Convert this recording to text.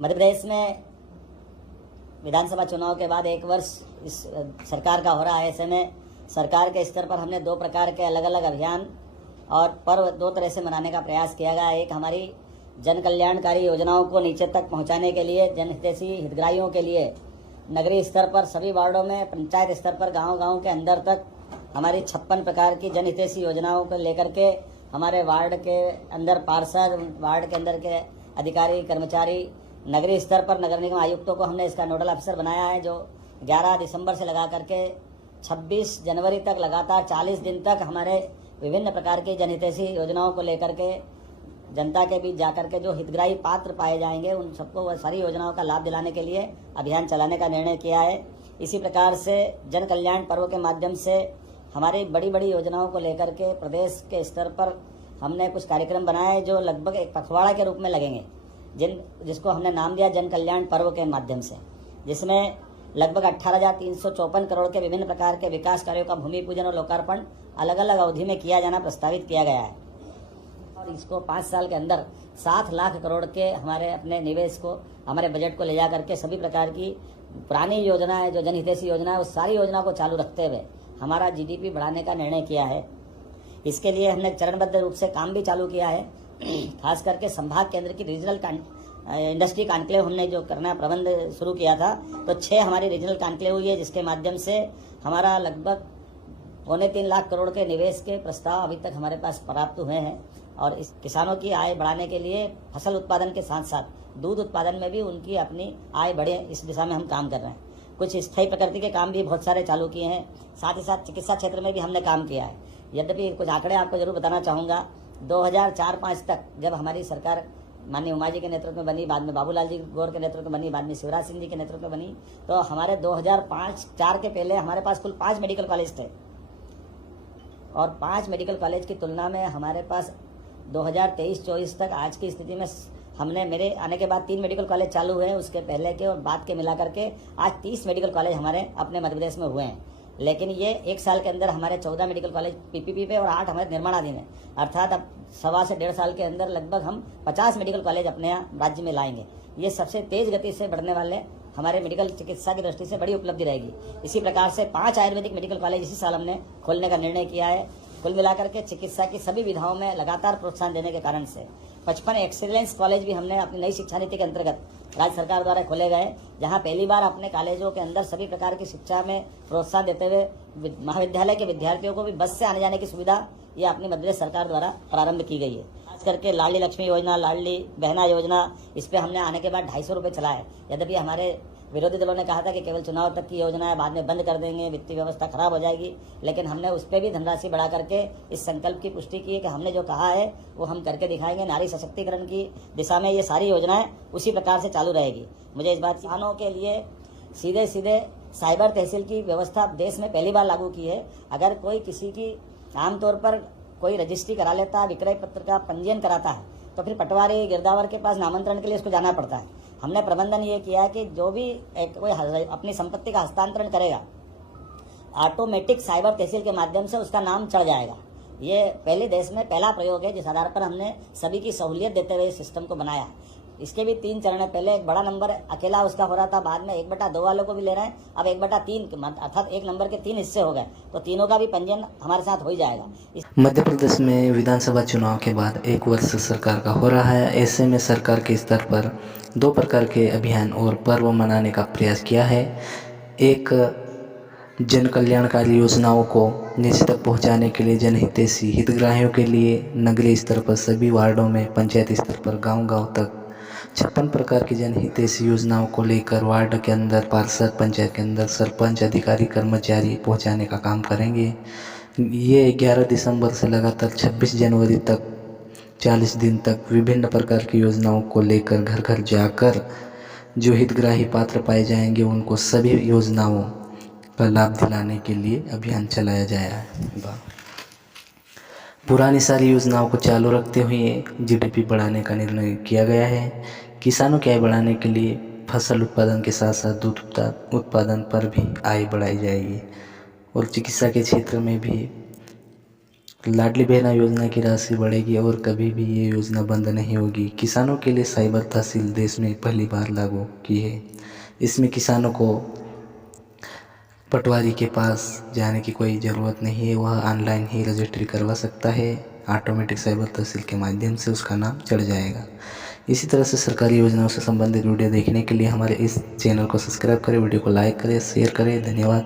मध्य प्रदेश में विधानसभा चुनाव के बाद एक वर्ष इस सरकार का हो रहा है। ऐसे में सरकार के स्तर पर हमने दो प्रकार के अलग अलग अभियान और पर्व दो तरह से मनाने का प्रयास किया गया। एक हमारी जन कल्याणकारी योजनाओं को नीचे तक पहुंचाने के लिए, जनहितैषी हितग्राहियों के लिए नगरीय स्तर पर सभी वार्डों में, पंचायत स्तर पर गांव-गांव के अंदर तक हमारी 56 प्रकार की जनहितैषी योजनाओं को लेकर के हमारे वार्ड के अंदर पार्षद, वार्ड के अंदर के अधिकारी, कर्मचारी, नगरीय स्तर पर नगर निगम आयुक्तों को हमने इसका नोडल ऑफिसर बनाया है, जो 11 दिसंबर से लगा करके 26 जनवरी तक लगातार 40 दिन तक हमारे विभिन्न प्रकार की जनहितैषी योजनाओं को लेकर के जनता के बीच जाकर के जो हितग्राही पात्र पाए जाएंगे उन सबको वह सारी योजनाओं का लाभ दिलाने के लिए अभियान चलाने का निर्णय किया है। इसी प्रकार से जन कल्याण पर्व के माध्यम से हमारी बड़ी बड़ी योजनाओं को लेकर के प्रदेश के स्तर पर हमने कुछ कार्यक्रम बनाए जो लगभग एक पखवाड़ा के रूप में लगेंगे, जिसको हमने नाम दिया जन कल्याण पर्व के माध्यम से, जिसमें लगभग 18,354 करोड़ के विभिन्न प्रकार के विकास कार्यों का भूमि पूजन और लोकार्पण अलग अलग अवधि में किया जाना प्रस्तावित किया गया है। और इसको 5 साल के अंदर 7 लाख करोड़ के हमारे अपने निवेश को, हमारे बजट को ले जा करके सभी प्रकार की पुरानी योजना है जो जनहितैषी योजना है उस सारी योजना को चालू रखते हुए हमारा जीडीपी बढ़ाने का निर्णय किया है। इसके लिए हमने चरणबद्ध रूप से काम भी चालू किया है। खास करके संभाग केंद्र की रीजनल इंडस्ट्री कॉन्क्लेव हमने जो करना प्रबंध शुरू किया था, तो 6 हमारी रीजनल कॉन्क्लेव हुई है, जिसके माध्यम से हमारा लगभग 2.25 लाख करोड़ के निवेश के प्रस्ताव अभी तक हमारे पास प्राप्त हुए हैं। और इस किसानों की आय बढ़ाने के लिए फसल उत्पादन के साथ साथ दूध उत्पादन में भी उनकी अपनी आय बढ़े, इस दिशा में हम काम कर रहे हैं। कुछ स्थायी प्रकृति के काम भी बहुत सारे चालू किए हैं। साथ ही साथ चिकित्सा क्षेत्र में भी हमने काम किया है। यद्यपि कुछ आंकड़े आपको जरूर बताना चाहूँगा। 2004-05 तक जब हमारी सरकार माननीय उमा जी के नेतृत्व में बनी, बाद में बाबूलाल जी गौर के नेतृत्व में बनी, बाद में शिवराज सिंह जी के नेतृत्व में बनी, तो हमारे 2005-04 के पहले हमारे पास कुल 5 मेडिकल कॉलेज थे। और 5 मेडिकल कॉलेज की तुलना में हमारे पास 2023-24 तक आज की स्थिति में हमने, मेरे आने के बाद 3 मेडिकल कॉलेज चालू हुए हैं, उसके पहले के और बाद के मिलाकर के आज 30 मेडिकल कॉलेज हमारे अपने मध्य प्रदेश में हुए हैं। लेकिन ये 1 साल के अंदर हमारे 14 मेडिकल कॉलेज पीपीपी पे और 8 हमारे निर्माणाधीन है। अर्थात अब 1.25 से 1.5 साल के अंदर लगभग हम 50 मेडिकल कॉलेज अपने राज्य में लाएंगे। ये सबसे तेज गति से बढ़ने वाले हमारे मेडिकल चिकित्सा की दृष्टि से बड़ी उपलब्धि रहेगी। इसी प्रकार से 5 आयुर्वेदिक मेडिकल कॉलेज इसी साल हमने खोलने का निर्णय किया है। कुल मिलाकर के चिकित्सा की सभी विधाओं में लगातार प्रोत्साहन देने के कारण से 55 एक्सीलेंस कॉलेज भी हमने अपनी नई शिक्षा नीति के अंतर्गत राज्य सरकार द्वारा खोले गए, जहां पहली बार अपने कॉलेजों के अंदर सभी प्रकार की शिक्षा में प्रोत्साहन देते हुए महाविद्यालय के विद्यार्थियों को भी बस से आने जाने की सुविधा ये अपनी मध्य प्रदेश सरकार द्वारा प्रारंभ की गई है। खास करके लाडली लक्ष्मी योजना, लाडली बहना योजना, इस पे हमने आने के बाद 250 रुपये चलाए। यद्यपि हमारे विरोधी दलों ने कहा था कि केवल चुनाव तक की योजना है, बाद में बंद कर देंगे, वित्तीय व्यवस्था खराब हो जाएगी, लेकिन हमने उस पर भी धनराशि बढ़ा करके इस संकल्प की पुष्टि की है कि हमने जो कहा है वो हम करके दिखाएंगे। नारी सशक्तिकरण की दिशा में ये सारी योजनाएं उसी प्रकार से चालू रहेगी। मुझे इस बात, किसानों के लिए सीधे सीधे साइबर तहसील की व्यवस्था देश में पहली बार लागू की है। अगर कोई किसी की आमतौर पर कोई रजिस्ट्री करा लेता है, विक्रय पत्र का पंजीयन कराता है, तो फिर पटवारी गिरदावर के पास नामांतरण के लिए उसको जाना पड़ता है। हमने प्रबंधन ये किया है कि जो भी कोई अपनी संपत्ति का हस्तांतरण करेगा, ऑटोमेटिक साइबर तहसील के माध्यम से उसका नाम चढ़ जाएगा। ये पहले देश में पहला प्रयोग है जिस आधार पर हमने सभी की सहूलियत देते हुए इस सिस्टम को बनाया। इसके भी 3 चरण है। पहले एक बड़ा नंबर अकेला उसका हो रहा था, बाद में 1/2 वालों को भी ले रहे हैं, अब 1/3 अर्थात 1 नंबर के 3 हिस्से हो गए, तो तीनों का भी पंजीयन हमारे साथ हो ही जाएगा। मध्य प्रदेश में विधानसभा चुनाव के बाद 1 वर्ष सरकार का हो रहा है। ऐसे में सरकार के स्तर पर 2 प्रकार के अभियान और पर्व मनाने का प्रयास किया है। एक, जन कल्याणकारी योजनाओं को नीचे तक पहुंचाने के लिए जनहितैषी हितग्राहियों के लिए नगरीय स्तर पर सभी वार्डों में, पंचायत स्तर पर गांव-गांव तक 56 प्रकार की जनहितैषी योजनाओं को लेकर वार्ड के अंदर पार्षद, पंचायत के अंदर सरपंच, अधिकारी, कर्मचारी पहुंचाने का काम करेंगे। ये 11 दिसंबर से लगातार 26 जनवरी तक 40 दिन तक विभिन्न प्रकार की योजनाओं को लेकर घर घर जाकर जो हितग्राही पात्र पाए जाएंगे उनको सभी योजनाओं का लाभ दिलाने के लिए अभियान चलाया जाएगा। पुरानी सारी योजनाओं को चालू रखते हुए जीडीपी बढ़ाने का निर्णय किया गया है। किसानों की आय बढ़ाने के लिए फसल उत्पादन के साथ साथ दूध उत्पादन पर भी आय बढ़ाई जाएगी और चिकित्सा के क्षेत्र में भी लाडली बहना योजना की राशि बढ़ेगी और कभी भी ये योजना बंद नहीं होगी। किसानों के लिए साइबर तहसील देश में पहली बार लागू की है। इसमें किसानों को पटवारी के पास जाने की कोई ज़रूरत नहीं है, वह ऑनलाइन ही रजिस्ट्री करवा सकता है। ऑटोमेटिक साइबर तहसील के माध्यम से उसका नाम चढ़ जाएगा। इसी तरह से सरकारी योजनाओं से संबंधित वीडियो देखने के लिए हमारे इस चैनल को सब्सक्राइब करें, वीडियो को लाइक करें, शेयर करें। धन्यवाद।